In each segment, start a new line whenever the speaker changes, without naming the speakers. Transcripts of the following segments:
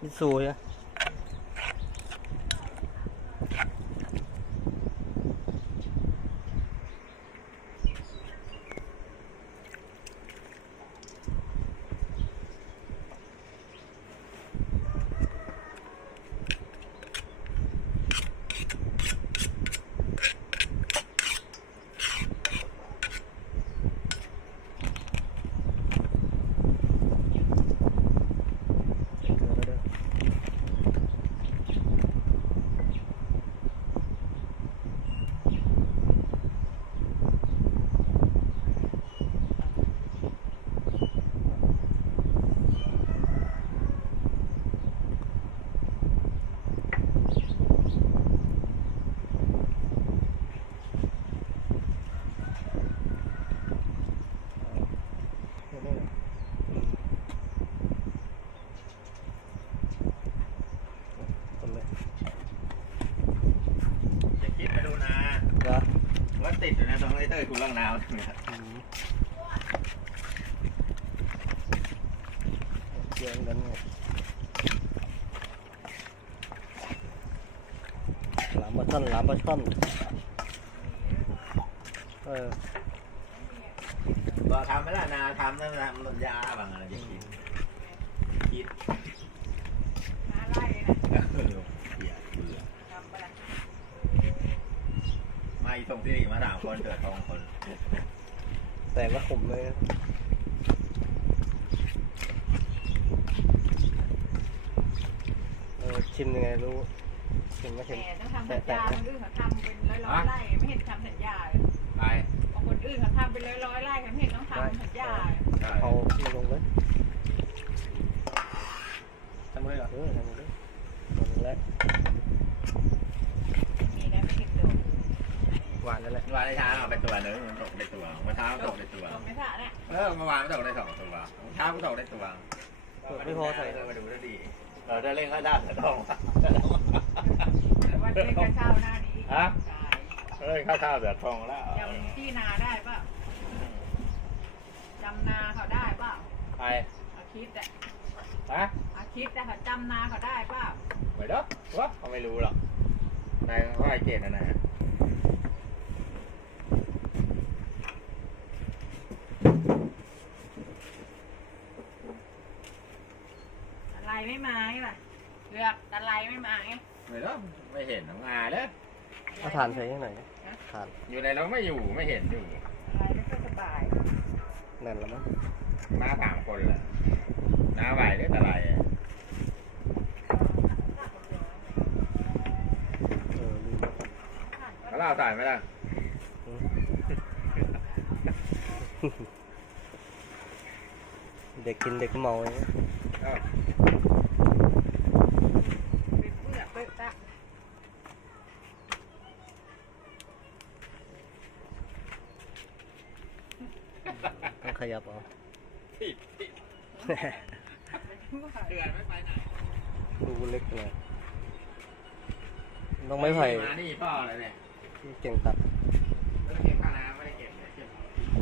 พิซูใช่
ว่าติดอยู่นะตรงไอ้เต้ยกูล่างน้ำใช่ไหมครับ
เกี่ยงกันไงหลามปลาช่อนหลามปลาช่อน
บอกทำไม่ได้นาทำนั่นแหละมันยาบางอะไรจะคิด
อะไรนะ
เบื่อมาอีตรงที่มา3 คนเกิด2 คน
แต่ก็ขมเลยชิมยังไงรู้ชิมไม่ชิม
แต่ต้องทำสัญญาคนอื่นเขาทำเป็นร้อยไร่ไม่เห็นทำสัญญา
ไป
บางคนอื่นเขาทำเป็นร้อยไร่เขาเห็นต้องทำสัญญา
เอามาลงเลย
ทำเลยเหรอ
ทำเลยลงแล้ว
มีได้ไม่เห็นโดน
หวานนั่นแหละ
วานในเช้าเอาไปตัวนึงตกในตัวเมื่อเช้าตกในตัว
ไม่ถ่าเนี่ย
เมื่อวานตกได้2 ตัวเช้าก็ตกได้ตัว
ไม่พอใส่
มาดูได้ดีได้เล่นก็ได้แต่ต้อง
วันเล่นกระเช้าหน้านี้
ฮะเล่นข้าวแบบทองแล้ว
จำที่นาได้ป่ะจำนาเขาได้ป่ะ
ใคร
อาคิดอ่ะ
อา
คิดแต่เขาจำนาเขาได้ป่ะ
ไม่ได้วะเขาไม่รู้หรอกนายว่าไอ้เกศนะ
อะไรไม่มาไงป่ะเลือกอะไรไม่มาไง
ไม่ได้ไม่เห็นน้องอาเลย
เอาถ่านใส่ยังไงถ่าน
อยู่ในเราไม่อยู่ไม่เห็นอยู่
อะไรไม่ค่อยสบาย
นั่นแล้วมั้ง
มา3 คนเลยน้าไหวหรืออะไรเขาเล่าสายไหมล่ะ
เด็กกินเด็กเมาอย่างเงี้ยต้องขยับเอา
เดือนไม่ไปไหน
ดูเล็กเลยต้องไม่ไผ่
มานี่พ่อเลยเนี่ย
เก่งตัด
เก็บค่าน้ำไม่ได้เก็บเลยเก็บ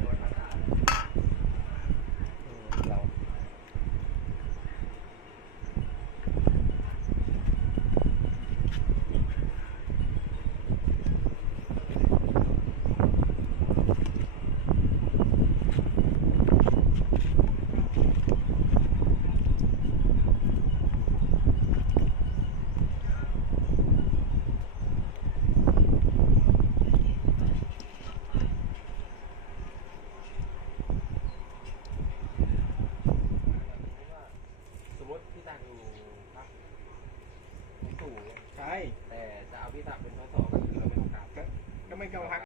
เรา
ใช่แต่จะเอาพี่ตักเป็นข้อสอบก็คือเราไม่ต้องการก็ไม่เข้าพัก